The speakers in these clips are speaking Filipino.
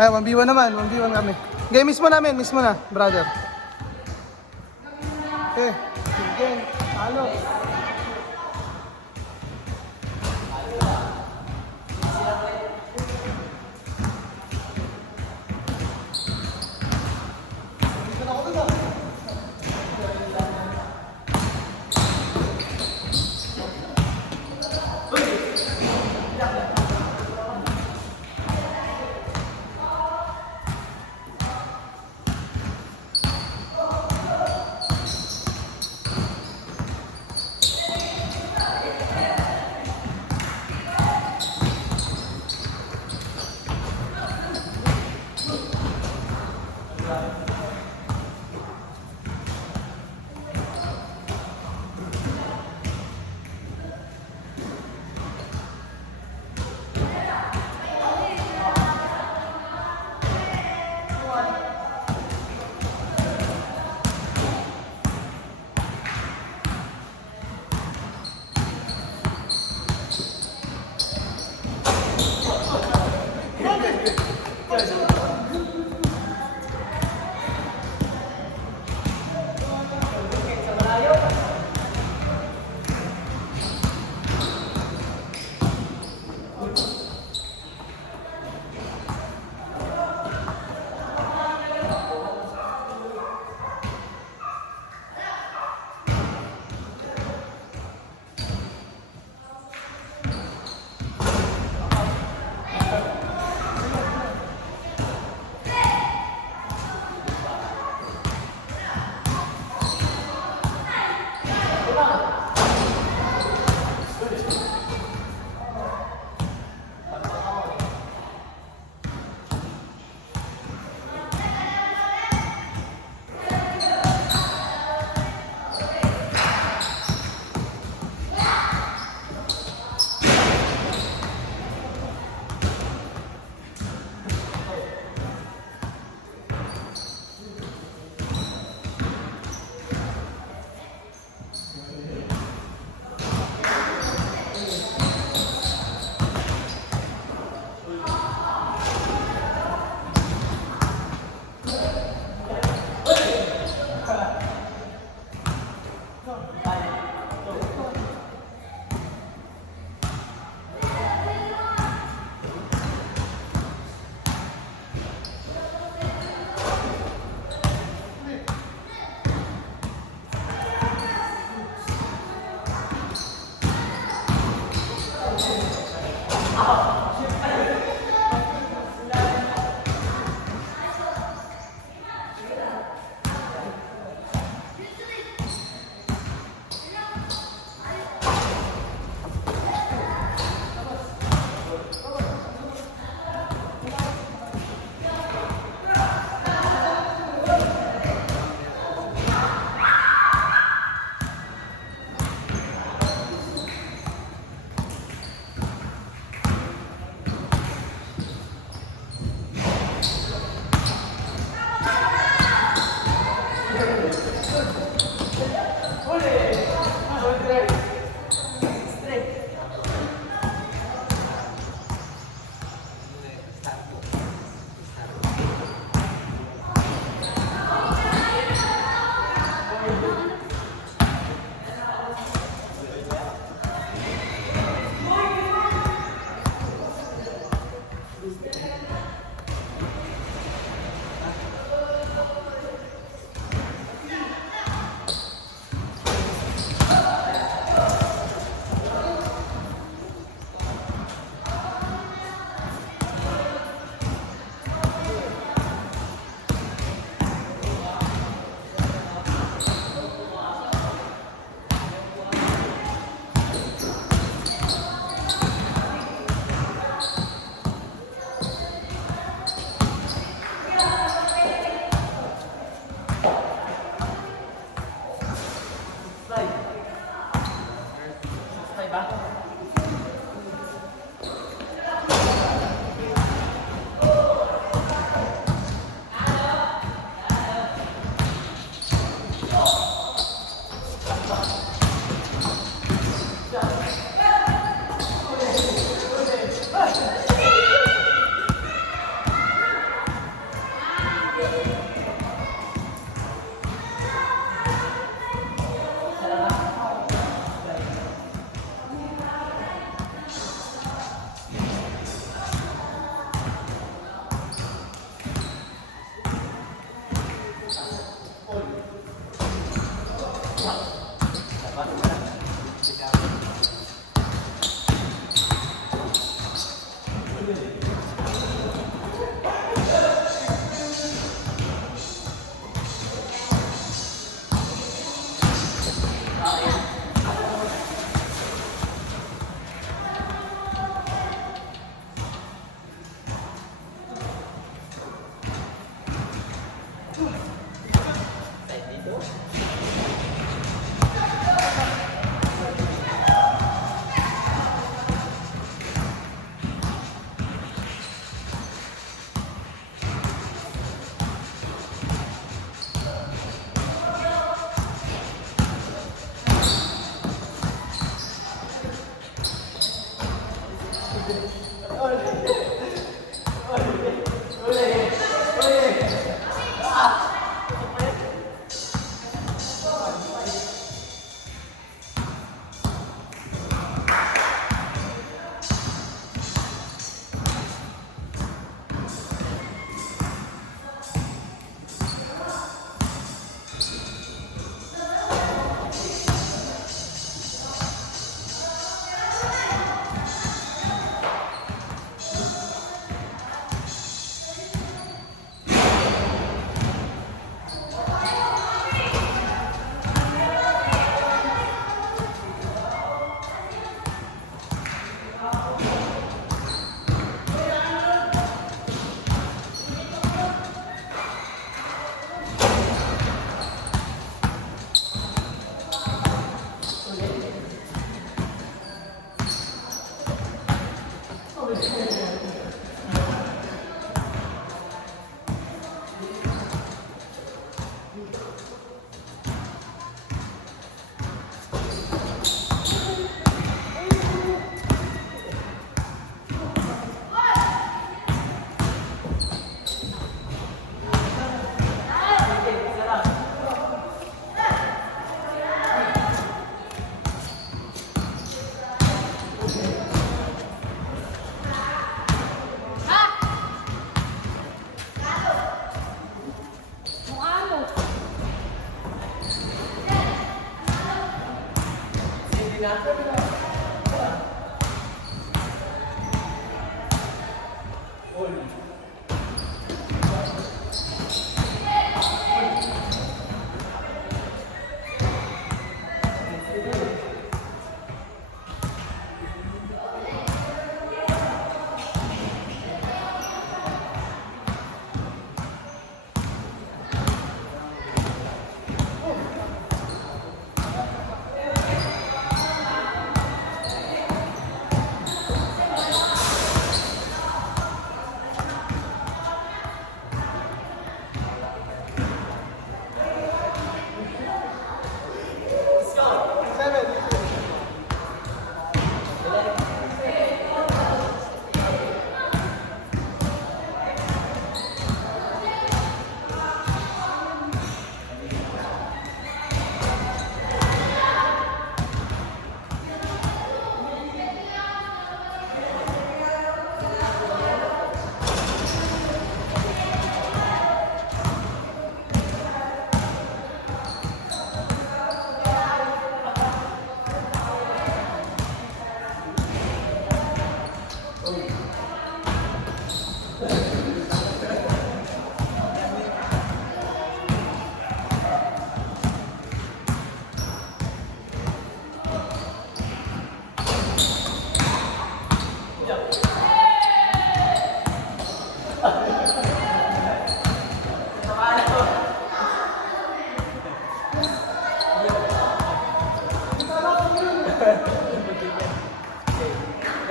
Ay, 1v1 naman. 1v1 kami. Okay, miss mo na, brother. Okay. Okay. Talo.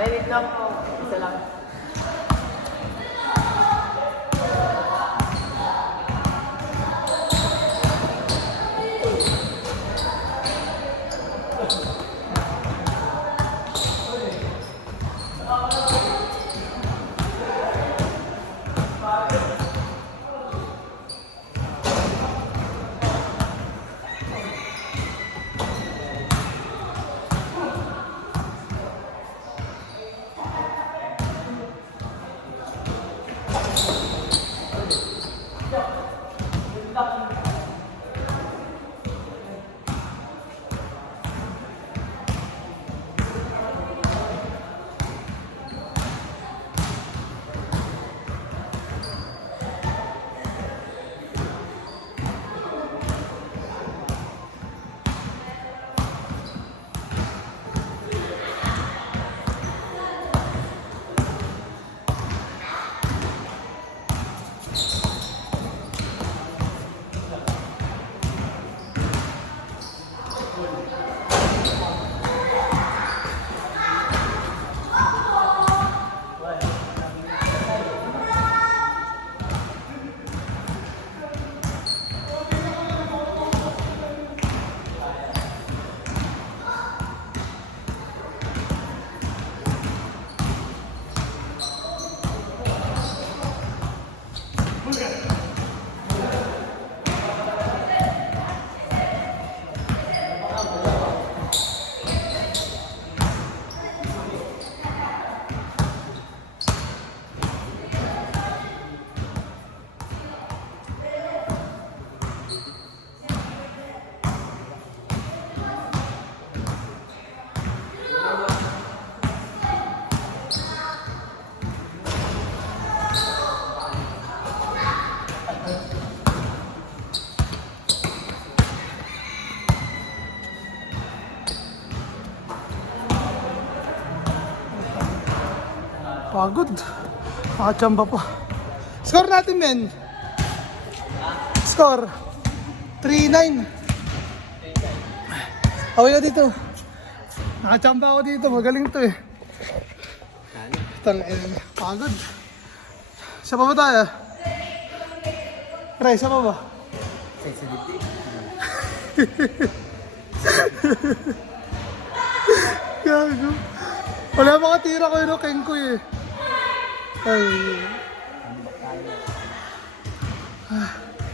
Wait lang po. Isa lang. Pagod. Nakachamba pa. Score natin, men. Score. 3-9. Okay ka dito. Nakachamba ako dito. Magaling to eh. Pagod. Isa pa ba tayo? Ray, isa pa ba? Sensitivity. Gago. Wala makatira ko yun, Kengko eh. Ay.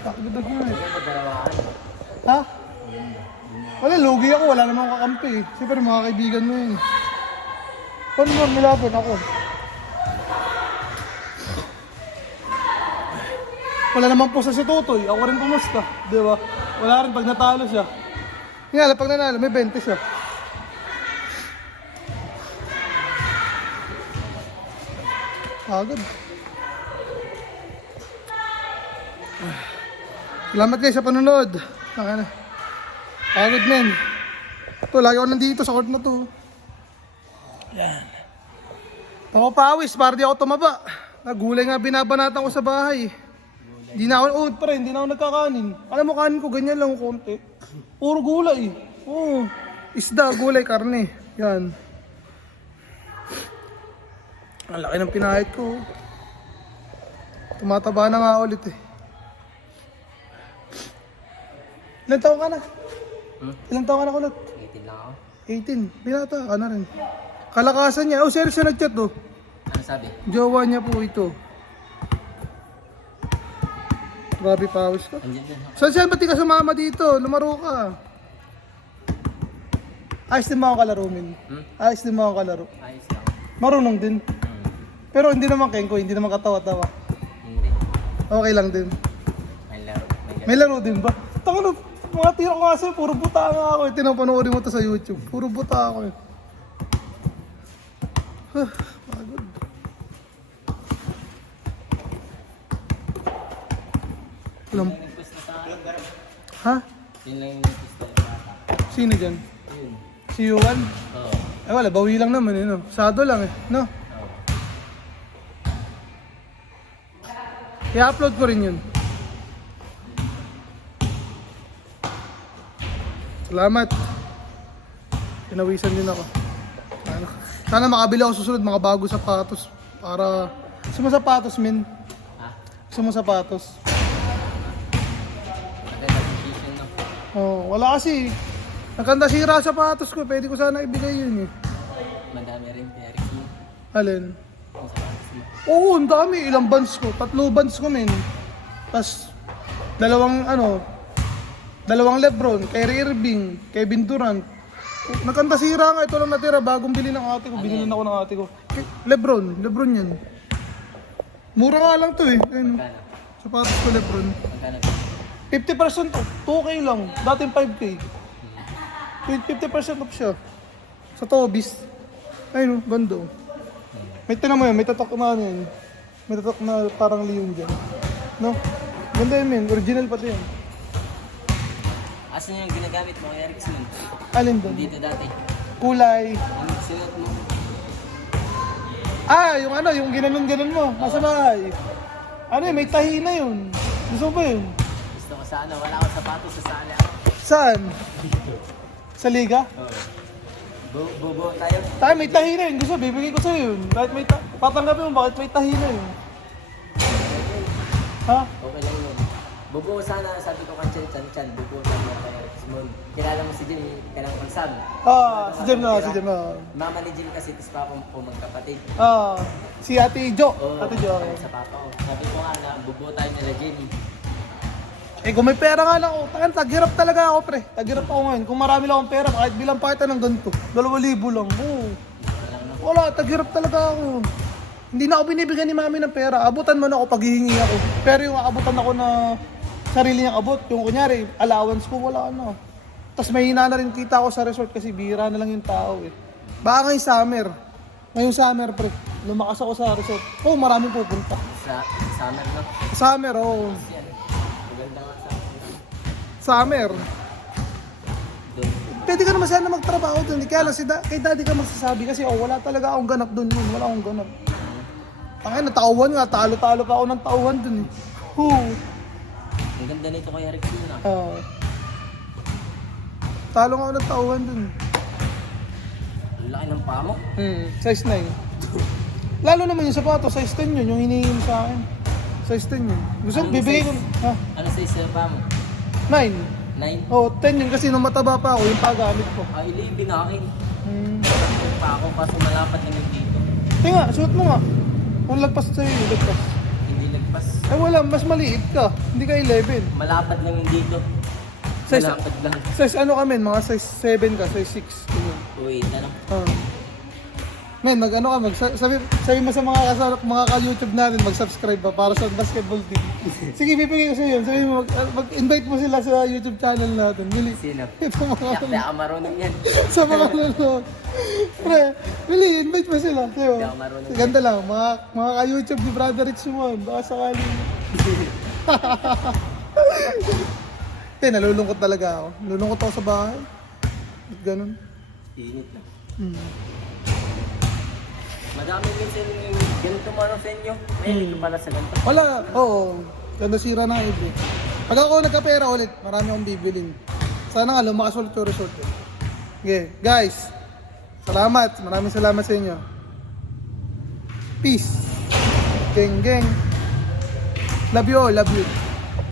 Pagod ako nga eh. Ha? Wala, lugi ako. Wala namang kakampi eh. Siyempre mga kaibigan mo yun. Paano mo nilapon ako? Wala namang pusa si Totoy. Ako rin pumusta. Di ba? Wala rin pag natalo siya. Nga, pag nanalo, may 20 siya. Pagod. Salamat guys sa panonood. Pagod men. Ito, lagi ako nandito sa court na to. Yan. Ako pawis, para di ako tumaba. Nagulay nga binabanatan ko sa bahay. Hindi na ako, hindi na ako nagkakanin. Alam mo, kanin ko ganyan lang konti. Puro gulay. Oo. Isda, gulay, karne. Yan. Ang laki ng pinahit ko. Tumataba na nga ulit eh. Ilan taon ka na? Ilan taon ka na kulot? 18 lang ako. 18. Binata ka na rin. Kalakasan niya. Oh, serious siya nag-chat oh. Ano sabi? Jowa niya po ito. Grabe pawis ko. Andiyan din. Saan ba't di ka sumama dito? Lumaro ka. Ayos din mo ako kalaro, min. Ayos din mo ako kalaro. Ayos lang. Marunong din. Pero hindi naman kengko, hindi naman katawa-tawa. Hindi. Okay lang din. May laro. May laro din ba? Tangan mga tiro ko nga sa'yo, puro buta nga ako eh. Tinapanoorin mo to sa YouTube. Puro buta ako eh. Pagod. Alam. Nag-request na sa akin. Ha? Yun lang yung nag-request na bata. Sino dyan? Yun. Si Yuan? Oo. Eh wala, bawi lang naman eh, no? Sado lang eh, no? Oo. I-upload ko rin yun. Salamat. Pinawisan din ako. Sana makabili ako susunod mga bago sapatos. Para... Gusto mo sapatos, min? Ha? Gusto mo sapatos? Maganda decision no? Oh, wala kasi. Nagkanda sira sapatos ko. Pwede ko sana ibigay yun eh. Madami rin Eric mo. Alin? Kung sa patas mo. Oo, ang dami. Ilang bands ko. 3 bands ko, min. Tapos, dalawang Lebron, Kyrie Irving, Kevin Durant. Nagkanta sira nga, ito lang natira, bagong bili ng ate ko, binili ako ng ate ko. Lebron yan. Mura nga lang to eh. Ayun, Magkano? sapatos ko Lebron. Magkano? 50% off, 2K lang, dating 5K. 50% off siya. Sa Tobis. Ayun, gando. May tinan mo yun, may tatok na ano yun. May tatok na parang Leon dyan. No? Ganda yun, men. Original pati yun. Asan yung ginagamit mo kay Eric Simon? Alin doon? Dito dati. Kulay. Ang sinuot mo. Yung yung ginanon mo. Nasa bahay. Ano yun, may tahi na yun. Gusto mo ba yun? Gusto ko sa ano, wala akong sapatos sa sala ako. Saan? Sa liga? Oo. Bubo tayo. Tayo, may tahi na yun. Gusto, bibigay ko sa'yo yun. Kahit may patanggapin mo, bakit may tahi na yun? Ha? Okay lang yun. Bubo sana, sabi ko kan Chan, bubo tayo kay Eric Simon. Kilala mo si Jim, kailang pagsab. Si Jem na, si Jem na. Mama ni Jim kasi, tapos papa po magkapatid. Si Ate Jo. Oo, Ate Jo. sa papa ko. Sabi ko nga na, bubo tayo nila Jim. Eh kung may pera nga lang ako, taghirap talaga ako pre. Taghirap ako ngayon. Kung marami lang akong pera, kahit bilang pa kita ng ganito. 2,000 lang. Oo. Wala, taghirap talaga ako. Hindi na ako binibigyan ni mami ng pera. Abutan man ako pag hihingi ako. Pero yung abutan ako na sarili niyang abot, yung kunyari, allowance ko, wala na. Tapos may hina na rin kita ako sa resort kasi bira na lang yung tao eh. Baka ngayong summer. Ngayong summer pre, lumakas ako sa resort. Oo, maraming pupunta. Sa summer no? Summer, oo. Yan. Maganda nga sa Summer. doon. Pwede ka naman sana magtrabaho doon. Kaya lang kay daddy ka magsasabi kasi wala talaga akong ganap doon. Wala akong ganap. Tangin, natauhan nga. Talo-talo pa ako ng tauhan doon eh. Ang ganda nito kay Eric Simon ah. Talo nga ako ng tauhan doon. Ang laki ng paa mo. Size 9. Lalo naman yung sapato, size 10 yun. Yung hinihingi sa akin. Size 10 yun. Gusto Anong bibigay ko. size? Ano size ng paa mo? 9. 9? Oh, 10 yun kasi nung mataba pa ako, yung pagamit ko. 11 na akin. Hmm. Yung paa ko kaso malapad na yung dito. Tinga, suot mo nga. Kung lagpas sa'yo, lagpas. Hindi lagpas. Eh wala, mas maliit ka. Hindi ka 11. Malapad lang yung dito. Size, Malapad lang. size ano kami, mga size 7 ka, size 6. Ganyan. Wait, ano? Men, mag-ano ka, sabi mo sa mga ka-YouTube natin, mag-subscribe pa para sa basketball team. Sige, bibigay ko sa iyo. Sabi mo, mag-invite mo sila sa YouTube channel natin. Bili. Sino? Ito mga Hindi ako marunong yan. sa mga nanonood. Pre, Bili, invite mo sila. Sabi mo. Hindi ako marunong. Ganda lang, mga ka-YouTube ni Brother Rich mo. Baka sakaling. Nalulungkot talaga ako. Nalulungkot ako sa bahay. Ba't ganun? Init lang. Madami minsan yung ganito mo ano sa inyo. Mahilig ka pala sa ganito. Wala, oo. Ganda sira na ibig. Pag ako nagkapera ulit, marami akong bibilin. Sana nga lumakas ulit yung resort. Okay, guys. Salamat. Maraming salamat sa inyo. Peace. Geng, geng. Love you all. Love you.